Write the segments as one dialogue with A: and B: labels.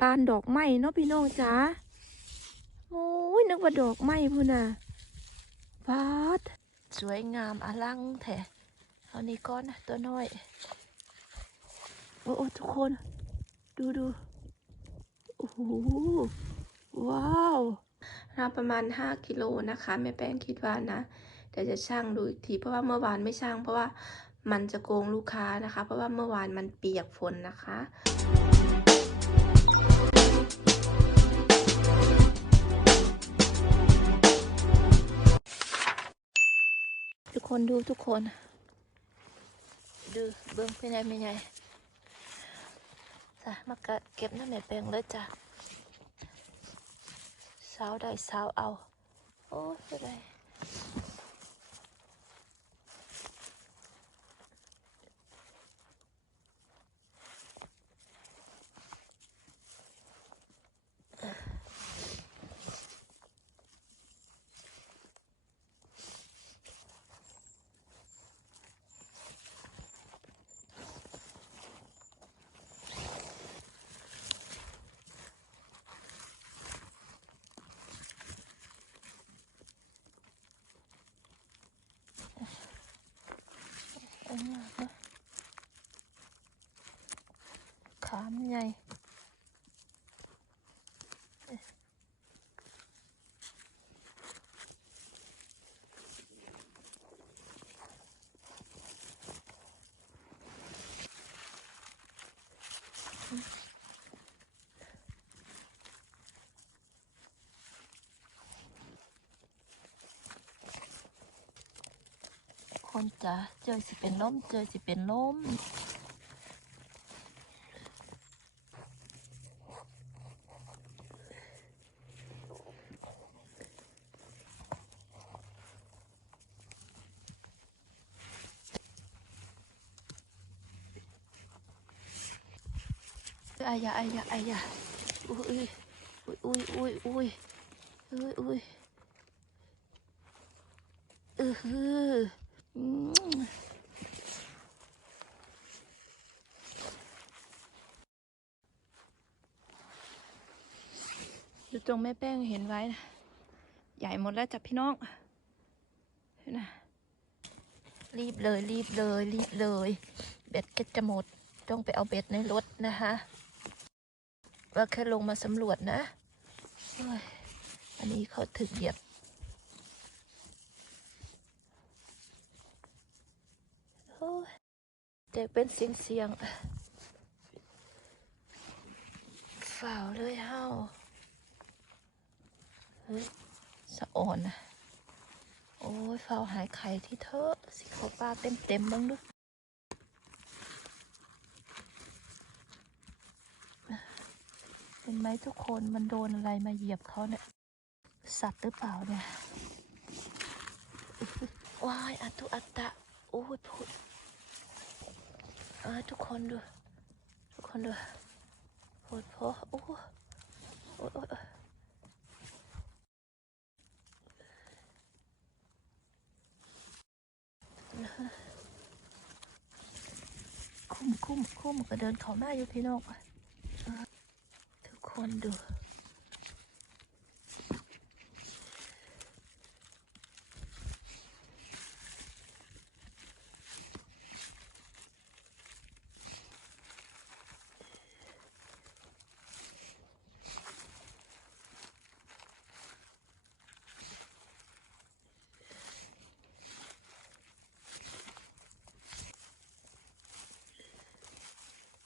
A: ปานดอกไม้เนาะพี่น้องจ๋าโอ้ยนึกว่าดอกไม้พุ่นน่ะฟาดสวยงามอลังแท้เอานี่ก้อนนะตัวน้อยโอ้โอ้ทุกคน ดูดูโอ้โหว้าวน่าประมาณ 5กิโลนะคะ แม่แป้งคิดว่านะเดี๋ยวจะช่างดูอีกทีเพราะว่าเมื่อวานไม่ช่าง เพราะว่ามันจะโกงลูกค้านะคะ เพราะว่าเมื่อวานมันเปียกฝนนะคะ คนดูทุกคน ดูเบิ้งเป็นไงเป็นไงจ้ะมากะเก็บน้ำแม่แปลงเลยจ้ะสาวได้สาวเอา โอ้ยเป็นไร คนจ๋าเจอสิเป็นล้มเจอสิเป็นล้มอายะอายะอายะอุ้ยอุ้ยอุ้ยอุ้ยอุ้ยอุ้ยเออฮือ ดูตรงแม่แป้งเห็นไว้นะใหญ่หมดแล้วจ้ะพี่น้องเห็นนะรีบเลยรีบเลยรีบเลย เบ็ดก็จะหมด ต้องไปเอาเบ็ดในรถนะคะว่าแค่ลงมาสำรวจนะอันนี้เขาถึกเหยียบ โอ้ย เด็กเป็นเสียงเสียงฝ่าวเลยเฮาเฮ้ยสะอ่อนนะโอ้ยฝ่าวหายไข่ที่เธอะสิเขาปลาเต็มเต็มบ้างดูเห็นไหมทุกคนมันโดนอะไรมาเหยียบเขาเนี่ย สัตว์หรือเปล่าเนี่ยว้ายอัตุอัตตะโอ้ยพูด เออทุกคนดู ทุกคนดูพูดพอโอ้โอ้ยโอ้ยโอคุ้มคุ้มคุ้มก็เดินเขามาอยู่พี่น้องทุกคนดู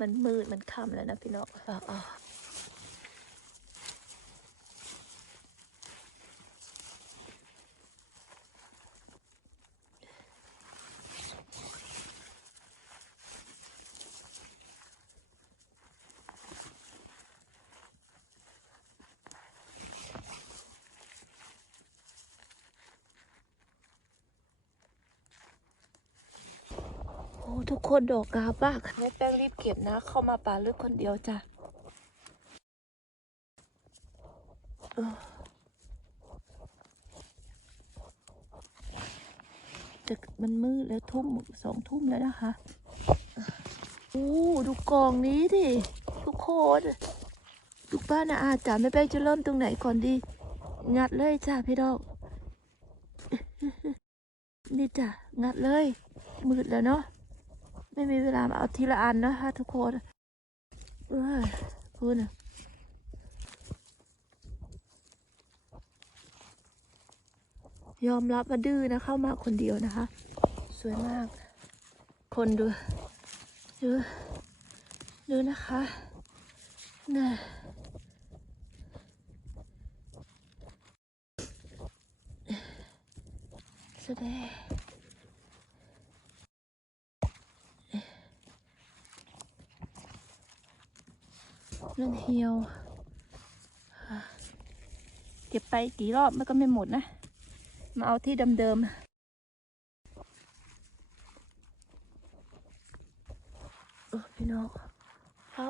A: มันมืดมันค่ำแล้วนะพี่น้องเอาเอา โอ้ ทุกคนดอกกาบ้ากแม่แป้งรีบเก็บนะ เข้ามาป่าลึกคนเดียวจ้ะเออแต่มันมืดแล้วทุ่มสองทุ่มแล้วนะคะโอ้ดูกองนี้ดิทุกคนลูกป้านะอาจ๋าแม่แป้งจะเริ่มตรงไหนก่อนดี งัดเลยจ้าพี่ดอก นี่จ้ะงัดเลย มืดแล้วเนาะ ไม่มีเวลามาเอาทีละอันนะคะทุกคนเอ้ยพูดนะยอมรับมาดื้อนะเข้ามาคนเดียวนะคะ สวยมาก คนดู ดูดูนะคะน่ะแสดง นั่นเหี่ยว เก็บไปกี่รอบมันก็ไม่หมดนะ มาเอาที่เดิมๆเออพี่น้องเอา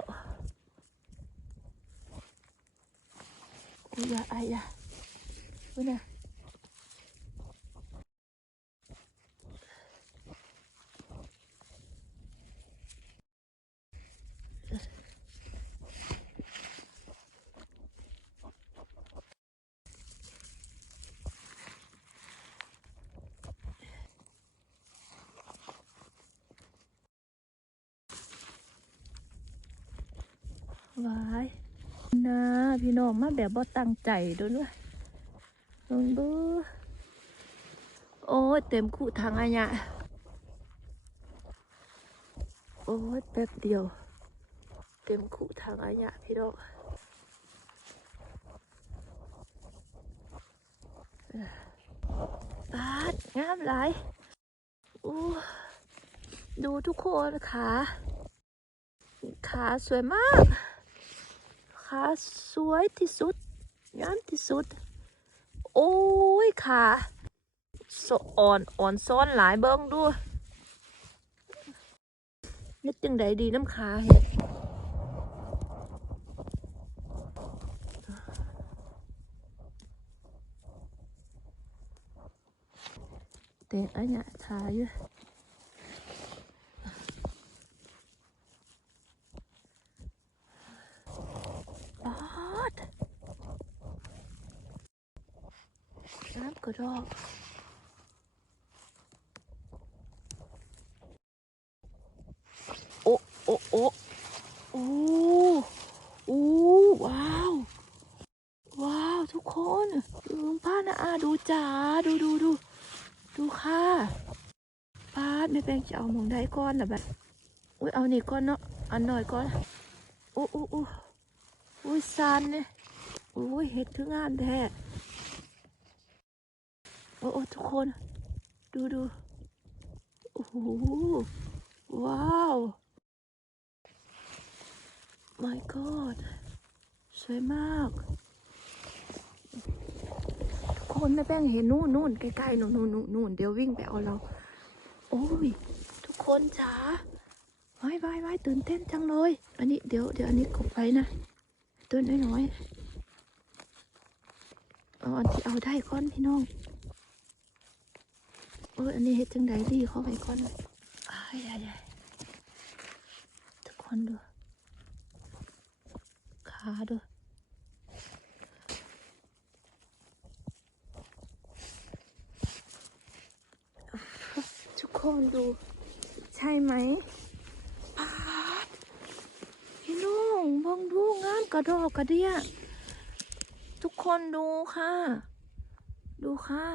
A: อุ้ยอย่าไอ้อย่าอุ้ยนะวายนะพี่น้ องมาแบบบ่ตั้งใจด้วยด้วยลองดูโอ้เต็มคู่ทางอะเนี่ยโอ้แป๊บเดียว เต็มคู่ทางอะเนี่ยพี่น้องปาดงามหลายอู้ดูทุกคนขา ขาสวยมาก ขาสวยที่สุดงามที่สุด โอ้ยขาสอ่อนอ่อนซ้อนหลายเบิ้งดูนึกจังใดดีน้ำขาเห็ดเตะอันเนี้ยทาอยู่ปอดน้ำ กระดอกโอ้โอ้โอ้โอ้โอ้ว้าว ว้าว ทุกคนดูป้านะอาดูจ๋าดูดูดูดูค่ะป้าไม่แปลงจะเอาหมองได้ก้อนนะแบบอุ้ยเอานี่ก้อนเนาะอันหน่อยก้อนอู้อู้อู้อุ้ยซันเนี่ยอุ้ยเห็ดคืองามแท้ โอ้โอ้ทุกคน ดูดูโอ้โหว้าว my god สวยมาก ทุกคนแม่แป้งเห็นนู่นนู่นใกล้ๆนู่นนู่นนู่นเดี๋ยววิ่งไปเอาเรา โอ้ย ทุกคนจ๋าไว้ไว้ไว้ตื่นเต้นจังเลย อันนี้เดี๋ยวเดี๋ยวอันนี้กบไปนะ ตัวน้อยๆเอาอันที่เอาได้ก้อนพี่น้อง เอออันนี้เฮ็ดจังไดดีเข้าไปก้อนอ้ายยายทุกคนดู ขาดูทุกคนดู ใช่ไหมปาดพี่น้องมองดูงามกระดอกกระเดียทุกคนดูค่ะ ดูค่ะ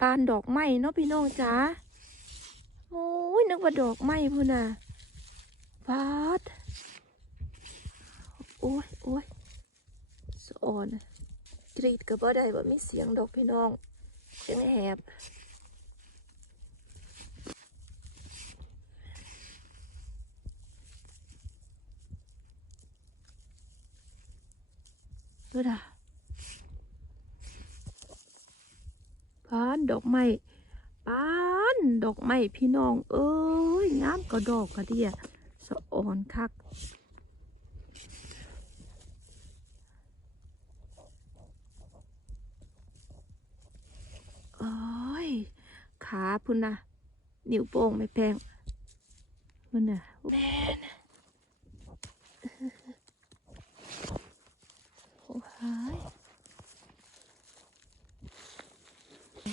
A: ปานดอกไม้เนาะพี่น้องจ๋าโอ้ยนึกว่าดอกไม้พุ่นน่ะปาดโอ้ยโอ้ยสอนกรีดก็บ่ได้บ่มีเสียงดอกพี่น้องเสียงแหบ ดูด่ะปานดอกไม้ปานดอกไม้พี่น้อง เอ้ยงามก็ดอกกระเดียสะอ่อนคักโอ้ยขาพุ่นนะนิ้วโป้งไม่แพงพุ่นน่ะแม่นโอ้ย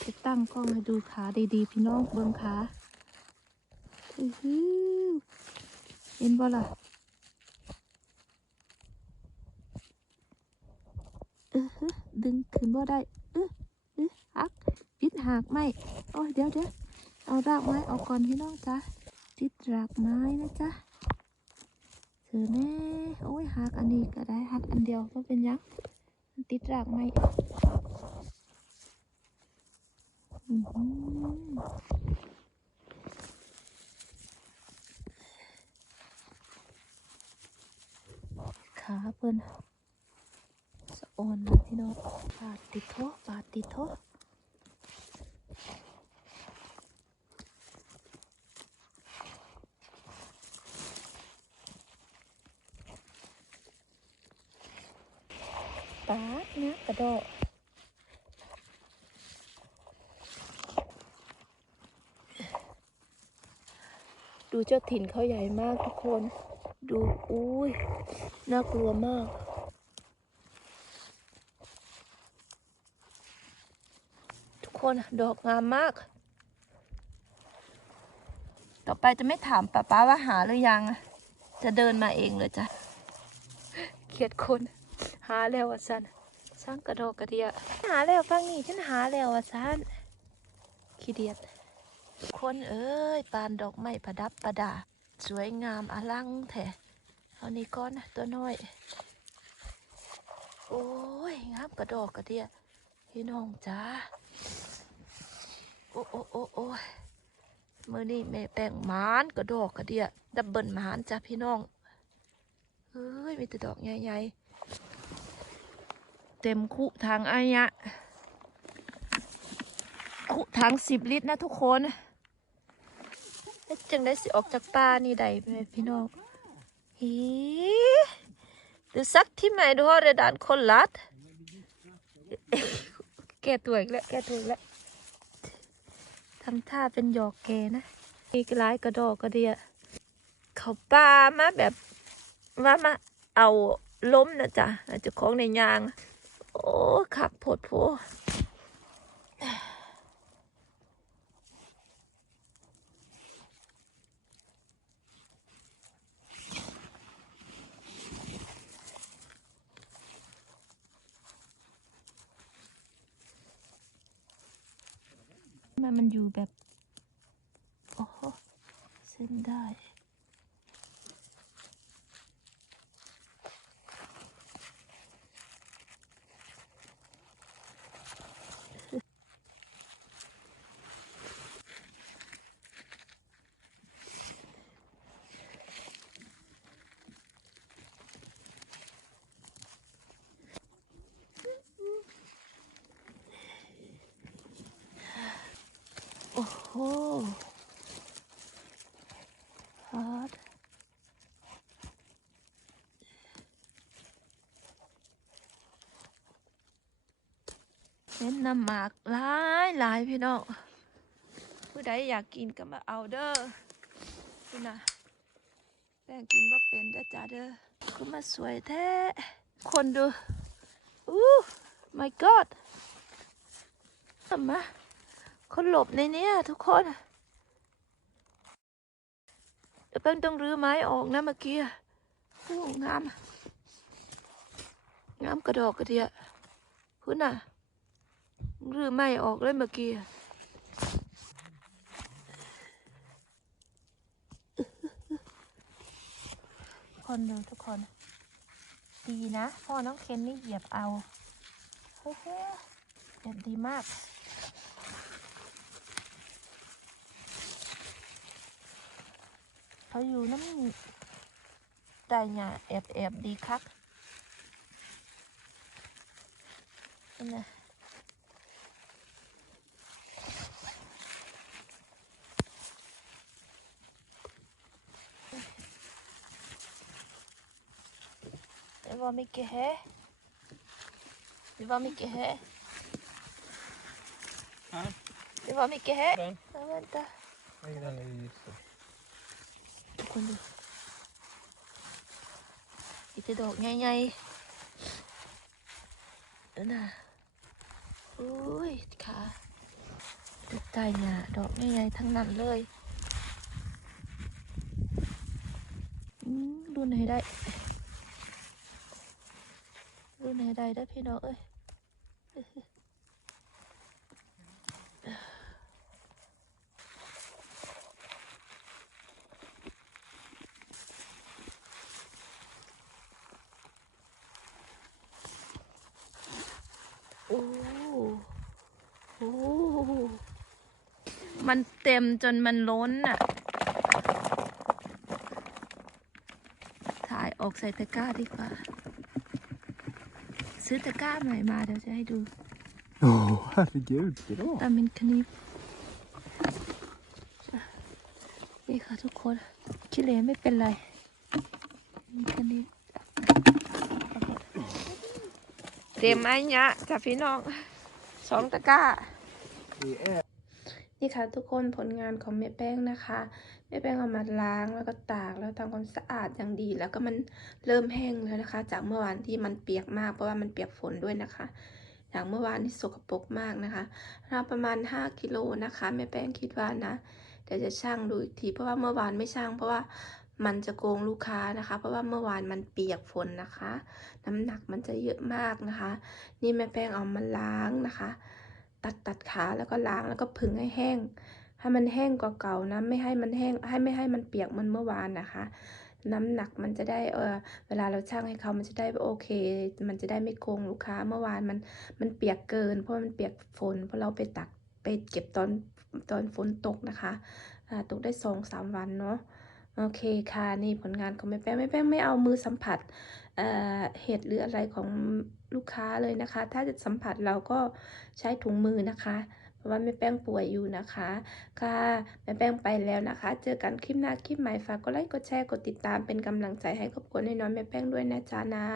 A: จะตั้ งกล้องให้ดูขาดีๆ พี่น้องเบิ่งขาอือหือเห็นบ่ล่ะเออดึงขึ้นบ่ได้เออเออหักติดหากไม้โอ้ยเดี๋ยวเดี๋ยวเอารากไม้ออกก่อนพี่น้องจ้ะติดรากไม้นะจ๊ะเสือแน่โอ้ยหักอันนี้ก็ได้หักอันเดียวก็เป็นยังติดรากไม้อื้อหือ ขาเพิ่นสะออนนะพี่น้องบาดติดโทษบาดติดโทษปาดนะกระโดด เจ้าถิ่นเขาใหญ่มากทุกคน ดูอุ้ยน่ากลัวมากทุกคนดอกงามมาก ต่อไปจะไม่ถามป้าป้าว่าหาหรือยัง จะเดินมาเองเลยจ้ะเขียดคน หาแล้วอะสันสร้างกระดอกกระเดีย หาแล้วฟังนี่ฉันหาแล้วอะสันขี้เดียด คนเอ้ยปานดอกไม้ประดับประดา สวยงามอลังแท้เอานี่ก้อนนะตัวน้อย โอ้ยงามกระดอกกระเดียพี่น้องจ้าโอ้โอ้โอ้โอ้มือนี่แม่แป้งมานกระดอกกระเดียดับเบิลมานจ้าพี่น้องเฮ้ยมีแต่ดอกใหญ่ๆเต็มคุทางอายะคุทางสิบลิตรนะทุกคน แล้วจึงได้สิออกจากป่านี่ได้ไหมพี่น้องฮีดูสักที่ไหนดูฮอเรดานคนลัด แกตัวอีกแล้วแกตัวอีกแล้วทำท่าเป็นหยอกแกนะอีกหลายกระดอกกระเดียเขาปลามาแบบว่ามาเอาล้มนะจ๊ะอาจจะของในยาง โอ้ขักผดโผมันมันอยู่แบบ โอ้โหเส้นได้ โอ้โหฮอตเน้นน้ำหมากหลายหลายพี่น้องผู้ใดอยากกินก็มาเอาเด้อพี่นะแป้งกินว่าเป็นเด้อจ้าเด้อคือมาสวยแท้ คนดูอู้ my god ทำมาคนหลบในเนี้ยทุกคนเดี๋ยวแป้งต้องรื้อไม้ออกนะเมื่อกี้โอ้งามงามกระดอกกระเดียพุ่นน่ะรื้อไม้ออกเลยเมื่อกี้คนดูทุกคน ดีนะ พ่อน้องเคนนี่เหยียบเอาเฮ้ยเหยียบดีมาก เขาอยู่น้ำได้หยาแอบแอบดีคักนี่นะ Det var mycket hö. Det var mycket hö.
B: Ja.
A: Det var mycket här.
B: Den.
A: Ja, vänta.
B: Nej, den är ju så.
A: ทุก คนดูอีกแต่ดอกใหญ่ๆนั่นน่ะอุ้ยขาดูใต้เนี่ยดอกใหญ่ๆทั้งนั้นเลยอืมรุ่นไหนได้รุ่นไหนได้ได้พี่น้องเอ้ย โอ้โห มันเต็มจนมันล้นอะ ถ่ายออกใส่ตะกร้าดีกว่า ซื้อตะกร้าใหม่มาเดี๋ยวจะให้ดู
B: Åh, herregud. Bra.
A: ตามเป็นคลิปนี่ค่ะทุกคนขี้เหร่ไม่เป็นไรมีคลิปเตรียมไอ้เนี้ยจ้ะพี่น้องสองตะกร้า
B: Det är
A: นี่ค่ะทุกคนผลงานของแม่แป้งนะคะแม่แป้งเอามาล้างแล้วก็ตากแล้วทำความสะอาดอย่างดี แล้วก็มันเริ่มแห้งแล้วนะคะ จากเมื่อวานที่มันเปียกมากเพราะว่ามันเปียกฝนด้วยนะคะจากเมื่อวานที่สกปรกมากนะคะรับประมาณ 5กิโลนะคะแม่แป้งคิดว่านะเดี๋ยวจะช่างดูอีกที เพราะว่าเมื่อวานไม่ช่าง เพราะว่ามันจะโกงลูกค้านะคะ เพราะว่าเมื่อวานมันเปียกฝนนะคะ น้ำหนักมันจะเยอะมากนะคะ นี่แม่แป้งเอามาล้างนะคะ ตัดตัดขาแล้วก็ล้างแล้วก็ผึ่งให้แห้ง ให้มันแห้งกว่าเก่านะไม่ให้มันแห้งให้ไม่ให้มันเปียกเหมันเมื่อวานนะคะ น้ำหนักมันจะได้เออเวลาเราช่างให้เขามันจะได้โอเค มันจะได้ไม่โกงลูกค้าเมื่อวานมันมันเปียกเกิน เพราะมันเปียกฝนเพราะเราไปตักไปเก็บตอนตอนฝนตกนะคะตกได้สองสามวันเนาะโอเคค่ะนี่ผลงานของแม่แป้งแม่แป้งไม่เอามือสัมผัสเห็ดหรืออะไรของ ลูกค้าเลยนะคะ ถ้าจะสัมผัสเราก็ใช้ถุงมือนะคะเพราะว่าแม่แป้งป่วยอยู่นะคะ ค่ะแม่แป้งไปแล้วนะคะ เจอกันคลิปหน้าคลิปใหม่ฝากกดไลค์กดแชร์กดติดตามเป็นกำลังใจให้ครอบครัวน้อยแม่แป้งด้วยนะจ๊ะนะ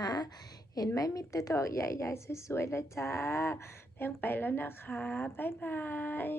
A: เห็นไหมมีแต่ดอกใหญ่ๆสวยๆแล้วจ้า แป้งไปแล้วนะคะ บ๊ายบาย